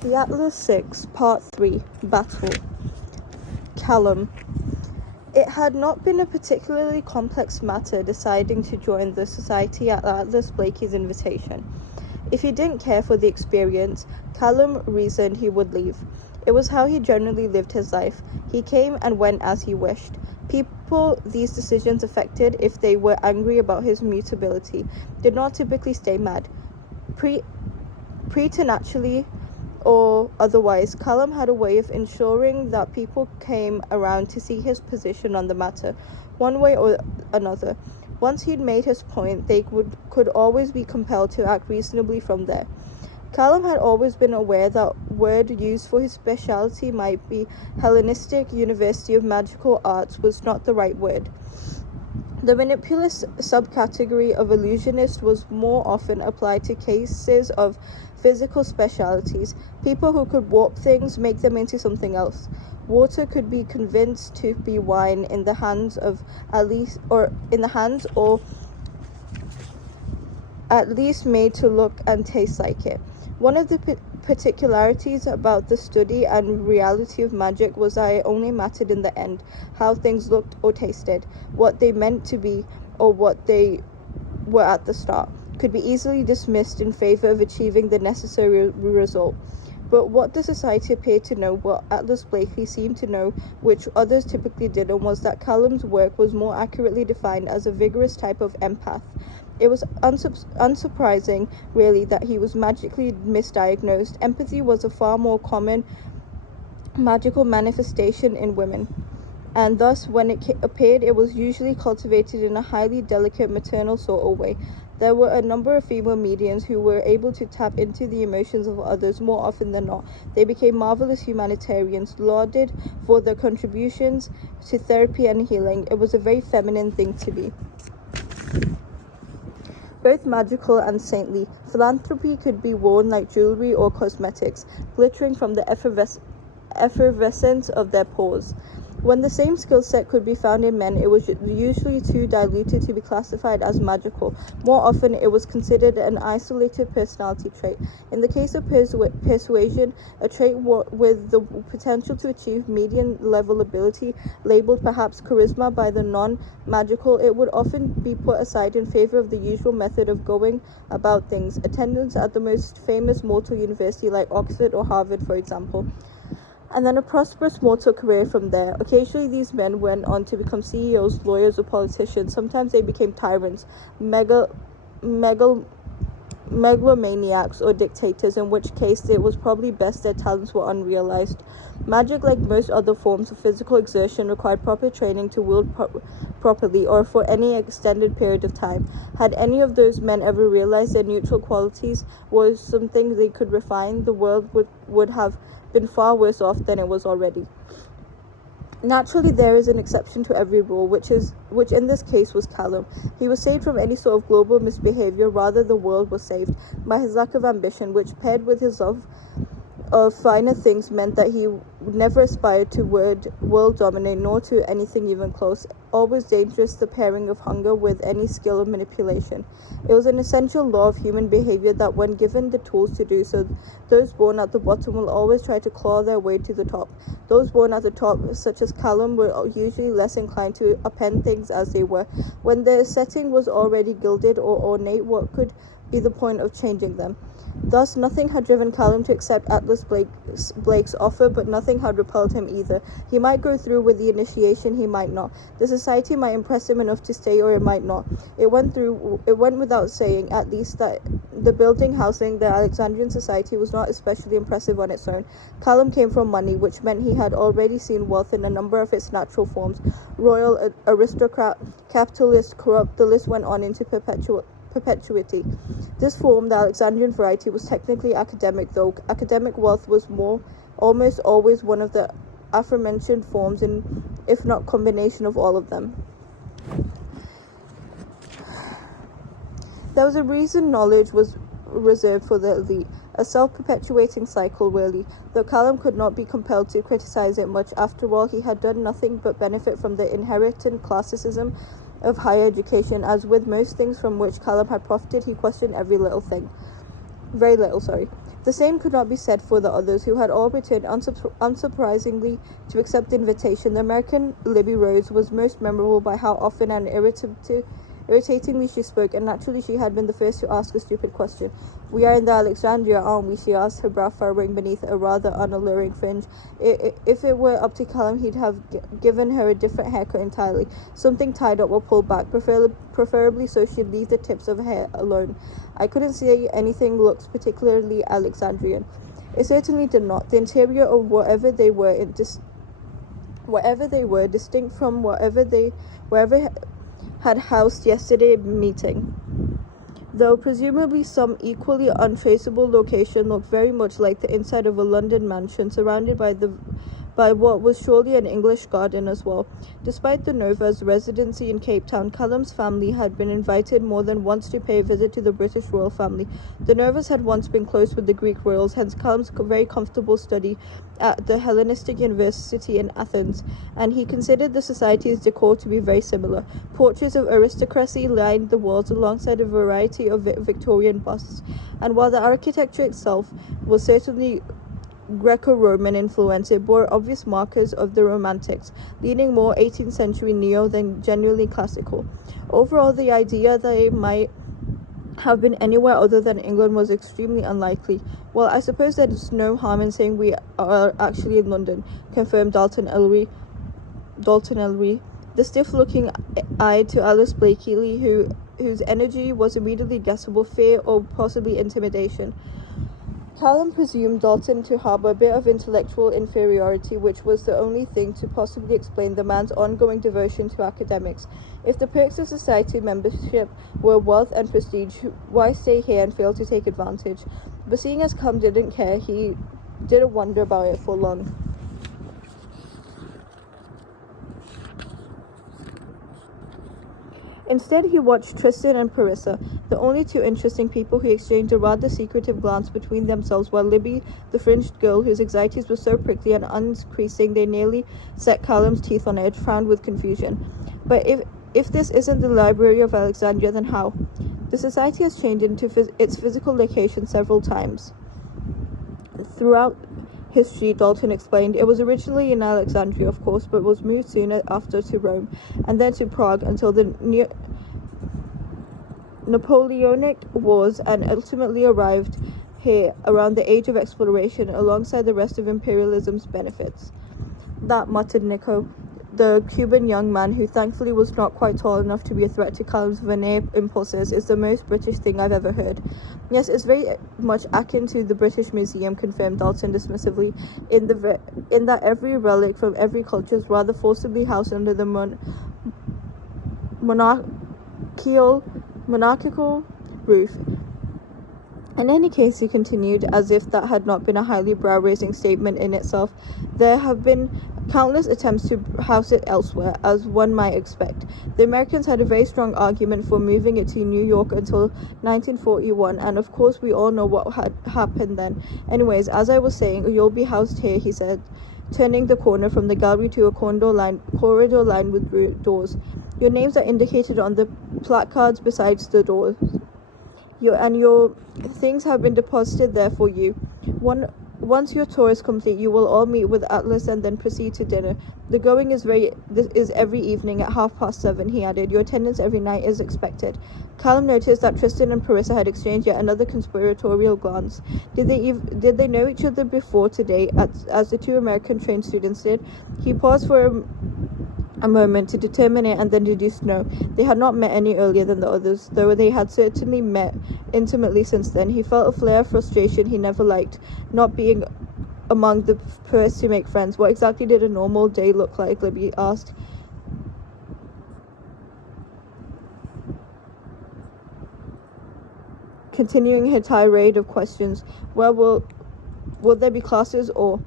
The Atlas 6, Part 3, Battle. Callum. It had not been a particularly complex matter deciding to join the society at Atlas Blakey's invitation. If he didn't care for the experience, Callum reasoned he would leave. It was how he generally lived his life. He came and went as he wished. People these decisions affected, if they were angry about his mutability, did not typically stay mad. Preternaturally or otherwise, Callum had a way of ensuring that people came around to see his position on the matter, one way or another. Once he'd made his point, they could always be compelled to act reasonably from there. Callum had always been aware that word used for his specialty might be Hellenistic University of Magical Arts was not the right word. The manipulous subcategory of illusionist was more often applied to cases of physical specialities, people who could warp things, make them into something else. Water could be convinced to be wine in the hands or at least made to look and taste like it. One of the particularities about the study and reality of magic was that it only mattered in the end how things looked or tasted. What they meant to be or what they were at the start could be easily dismissed in favor of achieving the necessary result. But what the society appeared to know, what Atlas Blakey seemed to know, which others typically didn't, was that Callum's work was more accurately defined as a vigorous type of empath. It was unsurprising, really, that he was magically misdiagnosed. Empathy was a far more common magical manifestation in women, and thus, when it appeared, it was usually cultivated in a highly delicate maternal sort of way. There were a number of female mediums who were able to tap into the emotions of others more often than not. They became marvelous humanitarians, lauded for their contributions to therapy and healing. It was a very feminine thing to be. Both magical and saintly, philanthropy could be worn like jewelry or cosmetics, glittering from the effervescence of their pores. When the same skill set could be found in men, it was usually too diluted to be classified as magical. More often, it was considered an isolated personality trait. In the case of persuasion, a trait with the potential to achieve medium-level ability, labeled perhaps charisma by the non-magical, it would often be put aside in favor of the usual method of going about things, attendance at the most famous mortal university like Oxford or Harvard, for example, and then a prosperous mortal career from there. Occasionally these men went on to become CEOs, lawyers, or politicians. Sometimes they became tyrants, megalomaniacs, or dictators, in which case it was probably best their talents were unrealized. Magic, like most other forms of physical exertion, required proper training to wield properly or for any extended period of time. Had any of those men ever realized their neutral qualities was something they could refine, the world would have been far worse off than it was already. Naturally, there is an exception to every rule, which in this case was Callum. He was saved from any sort of global misbehavior, rather the world was saved by his lack of ambition, which paired with his love of finer things meant that he never aspired to world dominate, nor to anything even close. Always dangerous, the pairing of hunger with any skill of manipulation. It was an essential law of human behavior that when given the tools to do so, those born at the bottom will always try to claw their way to the top. Those born at the top, such as Callum, were usually less inclined to append things as they were. When their setting was already gilded or ornate, what could be the point of changing them? Thus, nothing had driven Callum to accept Atlas Blake's offer, but nothing had repelled him either. He might go through with the initiation, he might not. The society might impress him enough to stay, or it might not. It went without saying, at least, that the building housing the Alexandrian society was not especially impressive on its own. Callum came from money, which meant he had already seen wealth in a number of its natural forms: royal, aristocrat, capitalist, corrupt. The list went on into perpetuity. This form, the Alexandrian variety, was technically academic, though academic wealth was almost always one of the aforementioned forms, if not combination of all of them. There was a reason knowledge was reserved for the elite, a self-perpetuating cycle, really, though Callum could not be compelled to criticize it much. After all, he had done nothing but benefit from the inherent classicism of higher education. As with most things from which Callum had profited, he questioned very little. The same could not be said for the others, who had all returned unsurprisingly to accept the invitation. The American Libby Rose was most memorable by how often and irritatingly she spoke, and naturally she had been the first to ask a stupid question. "We are in the Alexandria, aren't we?" she asked, her brow furrowing beneath a rather unalluring fringe. If it were up to Callum, he'd have given her a different haircut entirely, something tied up or pulled back, preferably so she'd leave the tips of her hair alone. I couldn't see anything looked particularly Alexandrian. It certainly did not. The interior of whatever they were, distinct from wherever had housed yesterday's meeting, though presumably some equally untraceable location, looked very much like the inside of a London mansion, surrounded by what was surely an English garden as well. Despite the Nova's residency in Cape Town, Callum's family had been invited more than once to pay a visit to the British royal family. The Novas had once been close with the Greek royals, hence Callum's very comfortable study at the Hellenistic University in Athens, and he considered the society's decor to be very similar. Portraits of aristocracy lined the walls alongside a variety of Victorian busts, and while the architecture itself was certainly Greco-Roman influence, it bore obvious markers of the Romantics, leaning more 18th century neo than genuinely classical. Overall, the idea that it might have been anywhere other than England was extremely unlikely. "Well, I suppose there's no harm in saying we are actually in London," confirmed Dalton Ellery, the stiff-looking eye to Alice Blakely, whose energy was immediately guessable, fear or possibly intimidation. Callum presumed Dalton to harbour a bit of intellectual inferiority, which was the only thing to possibly explain the man's ongoing devotion to academics. If the perks of society membership were wealth and prestige, why stay here and fail to take advantage? But seeing as Callum didn't care, he didn't wonder about it for long. Instead, he watched Tristan and Parissa, the only two interesting people who exchanged a rather secretive glance between themselves, while Libby, the fringed girl whose anxieties were so prickly and increasing they nearly set Callum's teeth on edge, frowned with confusion. But if this isn't the Library of Alexandria, then how? The society has changed into its physical location several times throughout history, Dalton explained. It was originally in Alexandria, of course, but was moved soon after to Rome, and then to Prague until the Napoleonic Wars, and ultimately arrived here around the Age of Exploration alongside the rest of imperialism's benefits. "That," muttered Nico, the Cuban young man who thankfully was not quite tall enough to be a threat to Callum's veneer impulses, "is the most British thing I've ever heard." "Yes, it's very much akin to the British Museum," confirmed Dalton dismissively, in that every relic from every culture is rather forcibly housed under the monarchical roof. "In any case," he continued, as if that had not been a highly brow-raising statement in itself, "there have been countless attempts to house it elsewhere, as one might expect. The Americans had a very strong argument for moving it to New York until 1941, and of course we all know what had happened then. Anyways, as I was saying, you'll be housed here," he said, turning the corner from the gallery to a corridor lined with doors. "Your names are indicated on the placards beside the doors. Your things have been deposited there for you. Once your tour is complete, you will all meet with Atlas and then proceed to dinner. The going is every evening at 7:30, he added. Your attendance every night is expected." Callum noticed that Tristan and Parissa had exchanged yet another conspiratorial glance. Did they know each other before today, as the two American trained students did? He paused for a moment to determine it, and then deduced no. They had not met any earlier than the others, though they had certainly met intimately since then. He felt a flare of frustration he never liked, not being among the first to make friends. "What exactly did a normal day look like?" Libby asked. Continuing her tirade of questions. "Well, will there be classes, or